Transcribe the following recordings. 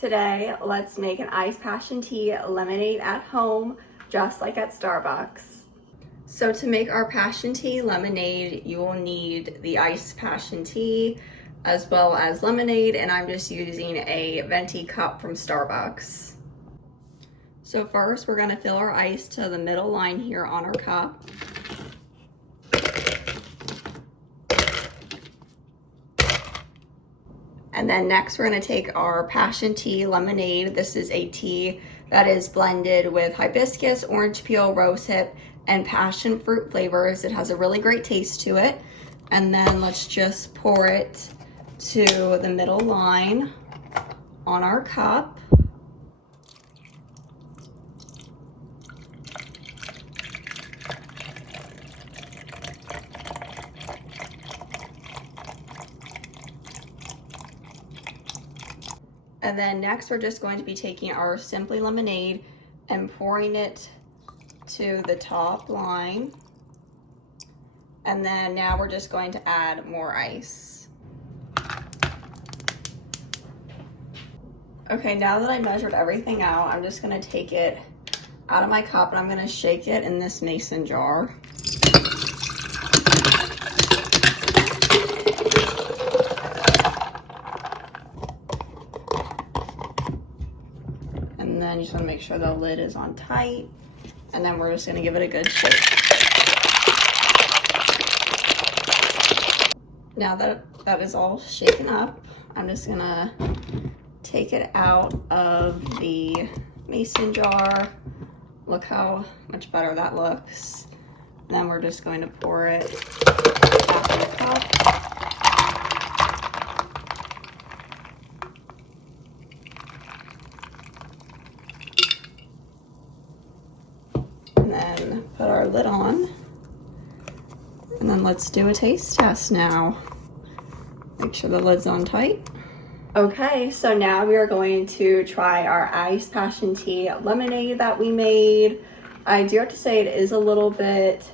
Today, let's make an iced passion tea lemonade at home, just like at Starbucks. So to make our passion tea lemonade, you will need the iced passion tea as well as lemonade, and I'm just using a venti cup from Starbucks. So first, we're gonna fill our ice to the middle line here on our cup. And then next we're gonna take our passion tea lemonade. This is a tea that is blended with hibiscus, orange peel, rosehip, and passion fruit flavors. It has a really great taste to it. And then let's just pour it to the middle line on our cup. And then next we're just going to be taking our Simply Lemonade and pouring it to the top line. And then now we're just going to add more ice. Okay, now that I measured everything out, I'm just gonna take it out of my cup and I'm gonna shake it in this mason jar. And then you just want to make sure the lid is on tight. And then we're just going to give it a good shake. Now that that is all shaken up, I'm just going to take it out of the mason jar. Look how much better that looks. And then we're just going to pour it back in the cup. And then put our lid on. And then let's do a taste test now. Make sure the lid's on tight. Okay, so now we are going to try our iced passion tea lemonade that we made. I do have to say it is a little bit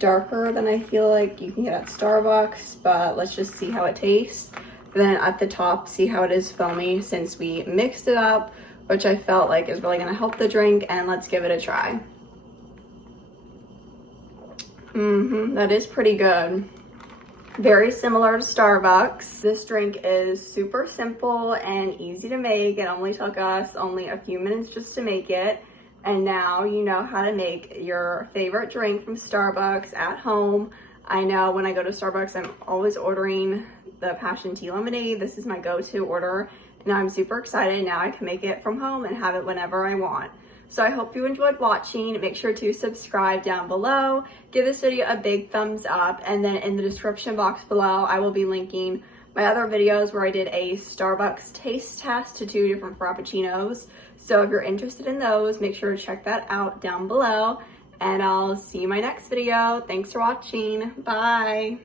darker than I feel like you can get at Starbucks, but let's just see how it tastes. Then at the top, see how it is foamy since we mixed it up, which I felt like is really gonna help the drink, and let's give it a try. That is pretty good. Very similar to Starbucks. This drink is super simple and easy to make. It only took us only a few minutes just to make it. And now you know how to make your favorite drink from Starbucks at home. I know when I go to Starbucks, I'm always ordering the passion tea lemonade. This is my go-to order. And I'm super excited. Now I can make it from home and have it whenever I want. So I hope you enjoyed watching. Make sure to subscribe down below. Give this video a big thumbs up. And then in the description box below, I will be linking my other videos where I did a Starbucks taste test to 2 different Frappuccinos. So if you're interested in those, make sure to check that out down below. And I'll see you in my next video. Thanks for watching. Bye.